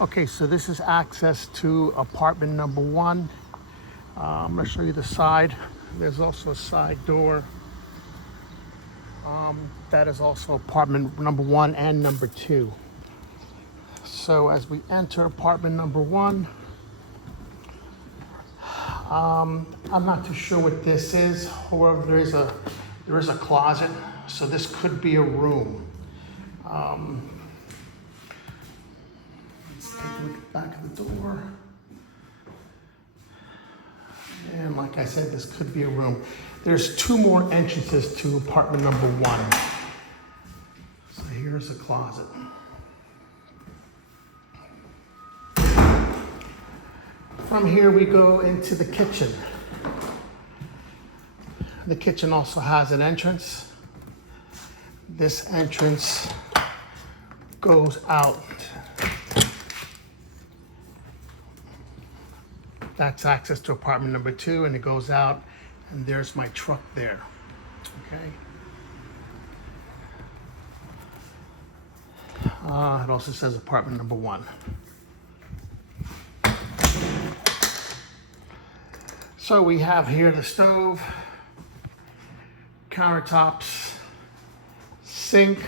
Okay, so this is access to apartment number one. I'm gonna show you the side. There's also a side door. That is also apartment number one and number two. So as we enter apartment number one, I'm not too sure what this is. However, there is a closet, so this could be a room. Let's take a look at the back of the door. And like I said, this could be a room. There's two more entrances to apartment number one. So here's a closet. From here we go into the kitchen. The kitchen also has an entrance. This entrance goes out. That's access to apartment number two, and it goes out, and there's my truck there. Okay. It also says apartment number one. So we have here the stove, countertops, sink.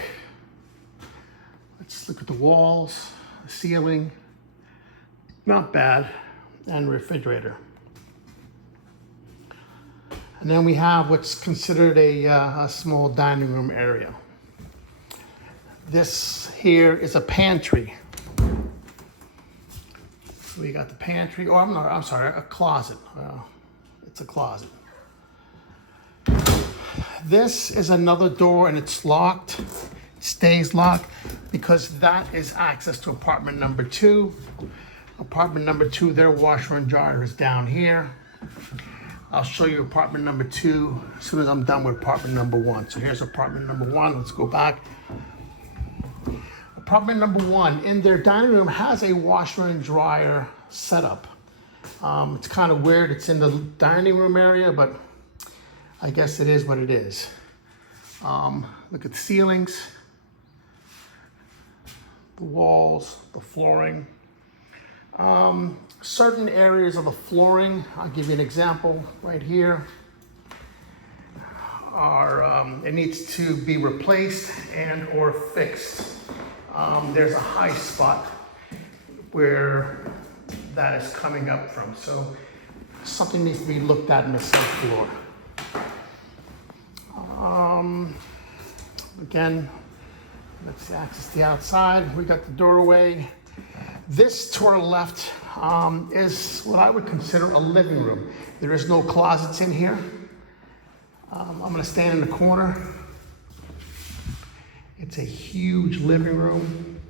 Let's look at the walls, the ceiling. Not bad. And refrigerator. And then we have what's considered a small dining room area. This here is a pantry. So we got the pantry, or I'm sorry, a closet. It's a closet. This is another door and it's locked. It stays locked because that is access to apartment number two. Apartment number two, their washer and dryer is down here. I'll show you apartment number two as soon as I'm done with apartment number one. So here's apartment number one. Let's go back. Apartment number one, in their dining room, has a washer and dryer setup. It's kind of weird. It's in the dining room area, but I guess it is what it is. Look at the ceilings, the walls, the flooring. Certain areas of the flooring, I'll give you an example right here, it needs to be replaced and or fixed. There's a high spot where that is coming up from. So something needs to be looked at in the subfloor. Again, let's access the outside. We got the doorway. This to our left is what I would consider a living room. There is no closets in here. I'm gonna stand in the corner. It's a huge living room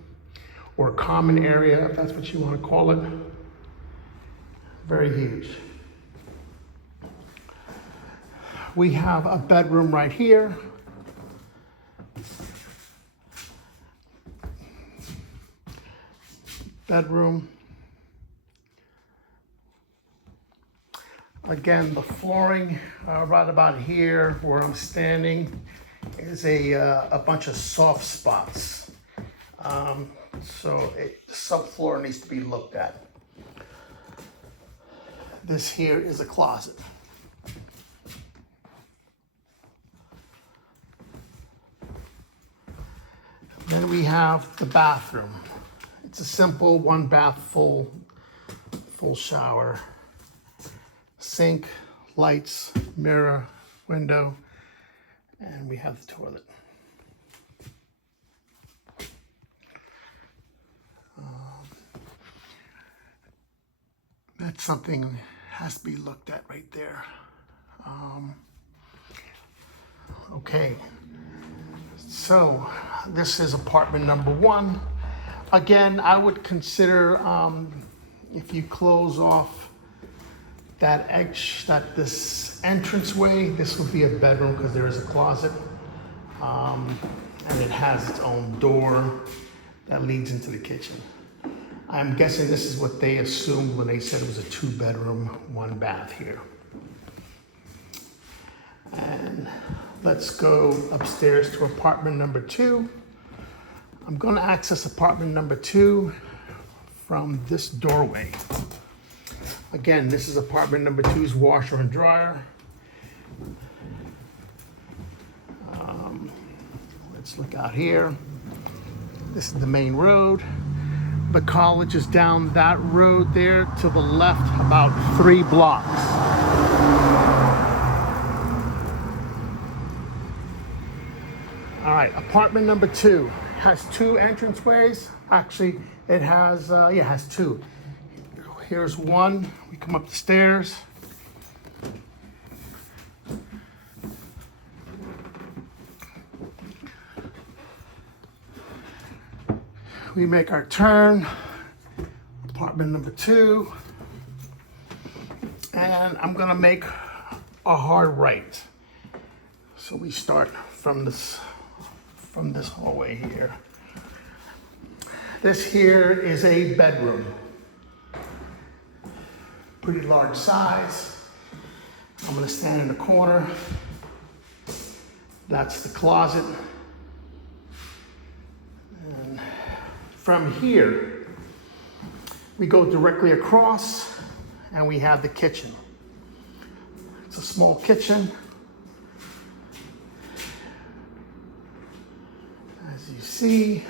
or a common area, if that's what you wanna call it. Very huge. We have a bedroom right here. Bedroom. Again, the flooring right about here where I'm standing is a bunch of soft spots. So the subfloor needs to be looked at. This here is a closet. Then we have the bathroom. It's a simple one bath, full shower, sink, lights, mirror, window, and we have the toilet. That's something that has to be looked at right there. Okay, so this is apartment number one. Again, I would consider if you close off that edge, this entranceway, this would be a bedroom because there is a closet. And it has its own door that leads into the kitchen. I'm guessing this is what they assumed when they said it was a 2-bedroom, 1 bath here. And let's go upstairs to apartment number 2. I'm gonna access apartment number 2 from this doorway. Again, this is apartment number 2's washer and dryer. Let's look out here. This is the main road. The college is down that road there to the left about 3 blocks. All right, apartment number 2 has 2 entranceways. Actually, it has, it has 2. Here's one. We come up the stairs. We make our turn, apartment number 2, and I'm gonna make a hard right. So we start from this hallway here. This here is a bedroom, pretty large size. I'm gonna stand in the corner. That's the closet. From here, we go directly across and we have the kitchen. It's a small kitchen. As you see,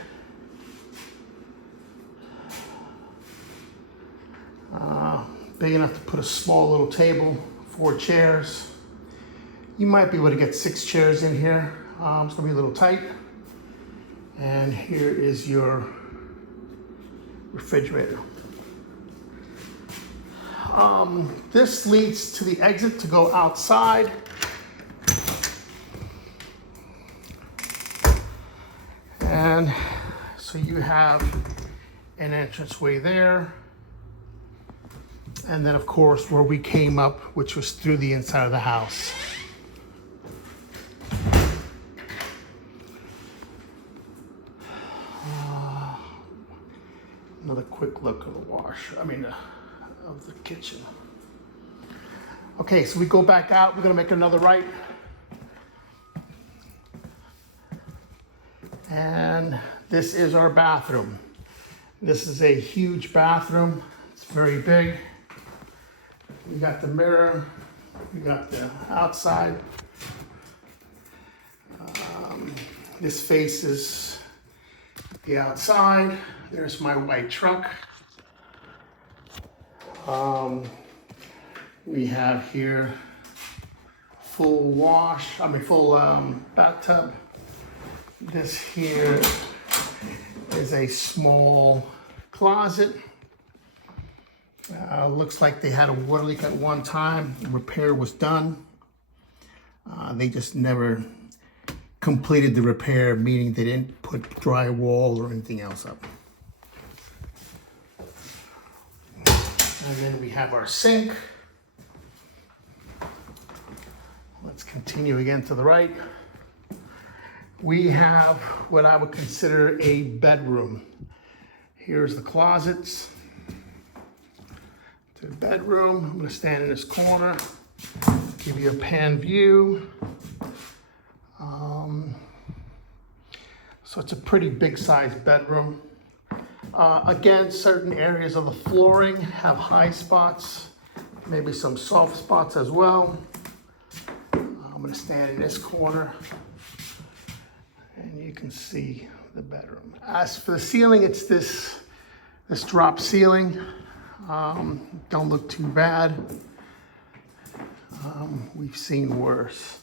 big enough to put a small little table, 4 chairs. You might be able to get 6 chairs in here. It's gonna be a little tight. And here is your refrigerator. This leads to the exit to go outside. And so you have an entranceway there. And then of course where we came up, which was through the inside of the house. Another quick look of the of the kitchen. Okay, so we go back out. We're gonna make another right. And this is our bathroom. This is a huge bathroom. It's very big. We got the mirror. We got the outside. This faces the outside. There's my white truck. We have here full bathtub. This here is a small closet. Looks like they had a water leak at one time. The repair was done. They just never completed the repair, meaning they didn't put drywall or anything else up. And then we have our sink. Let's continue again to the right. We have what I would consider a bedroom. Here's the closets. To the bedroom. I'm gonna stand in this corner, give you a pan view. So it's a pretty big sized bedroom. Again, certain areas of the flooring have high spots, maybe some soft spots as well. I'm gonna stand in this corner and you can see the bedroom. As for the ceiling, it's this drop ceiling. Don't look too bad. We've seen worse.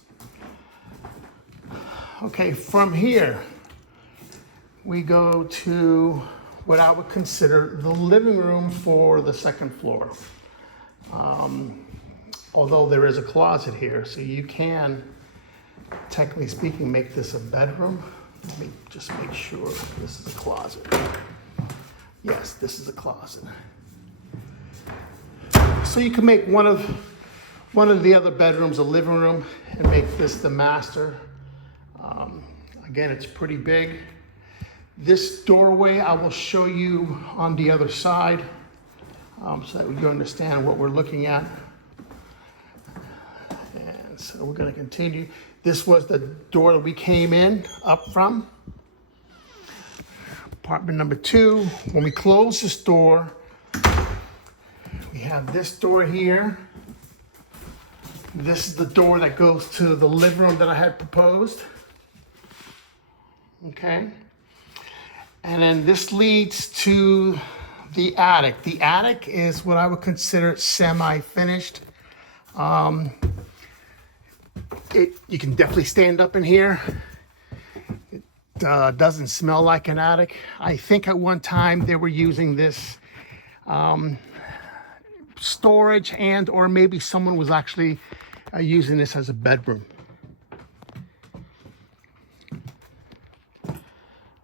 Okay, from here, we go to what I would consider the living room for the second floor. Although there is a closet here, so you can, technically speaking, make this a bedroom. Let me just make sure this is a closet. Yes, this is a closet. So you can make one of the other bedrooms a living room and make this the master. Again, it's pretty big. This doorway I will show you on the other side so that you understand what we're looking at. And so we're going to continue. This was the door that we came in up from. Apartment number 2. When we close this door, we have this door here. This is the door that goes to the living room that I had proposed. Okay. And then this leads to the attic. The attic is what I would consider semi-finished. You can definitely stand up in here. It doesn't smell like an attic. I think at one time they were using this storage, and or maybe someone was actually using this as a bedroom.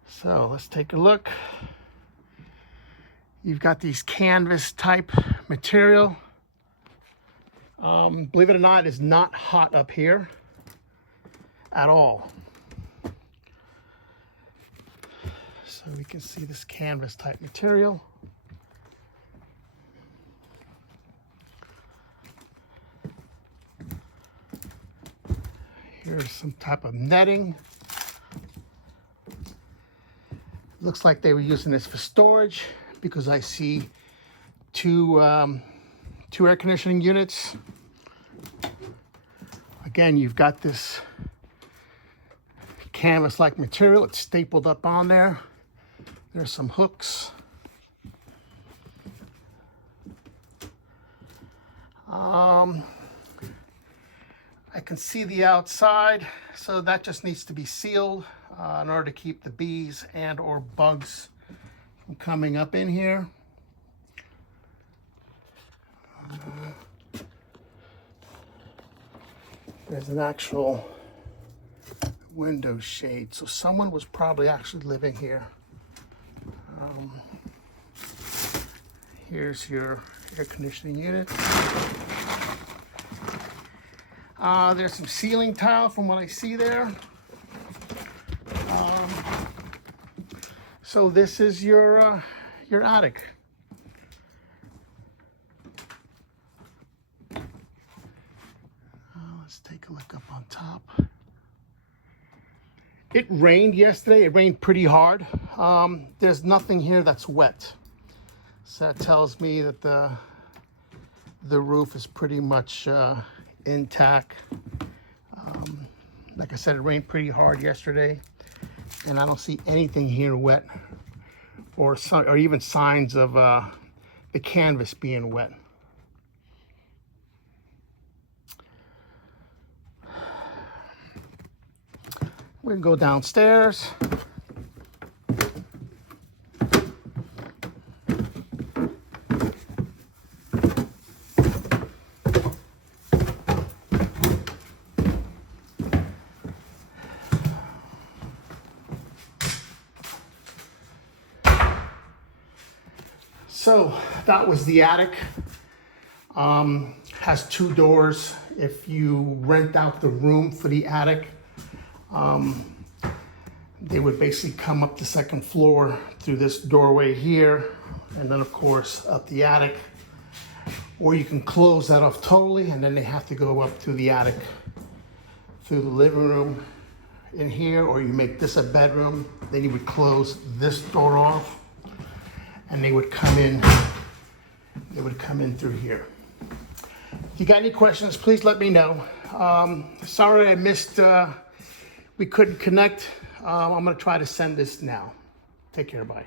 So let's take a look. You've got these canvas type material. Believe it or not, it's not hot up here at all. So we can see this canvas type material. Here's some type of netting. Looks like they were using this for storage because I see two air conditioning units. Again, you've got this canvas-like material. It's stapled up on there. There's some hooks. I can see the outside, so that just needs to be sealed in order to keep the bees and or bugs from coming up in here. There's an actual window shade, so someone was probably actually living here. Here's your air conditioning unit. There's some ceiling tile from what I see there. So this is your attic. Let's take a look up on top. It rained yesterday. It rained pretty hard. There's nothing here that's wet. So that tells me that the roof is pretty much intact. Like I said, it rained pretty hard yesterday, and I don't see anything here wet or even signs of the canvas being wet. We're gonna go downstairs. So that was the attic. Has 2 doors. If you rent out the room for the attic, they would basically come up the 2nd floor through this doorway here, and then of course up the attic. Or you can close that off totally, and then they have to go up through the attic, through the living room in here, or you make this a bedroom. Then you would close this door off, and they would come in. They would come in through here. If you got any questions, please let me know. Sorry I missed. We couldn't connect. I'm gonna try to send this now. Take care, bye.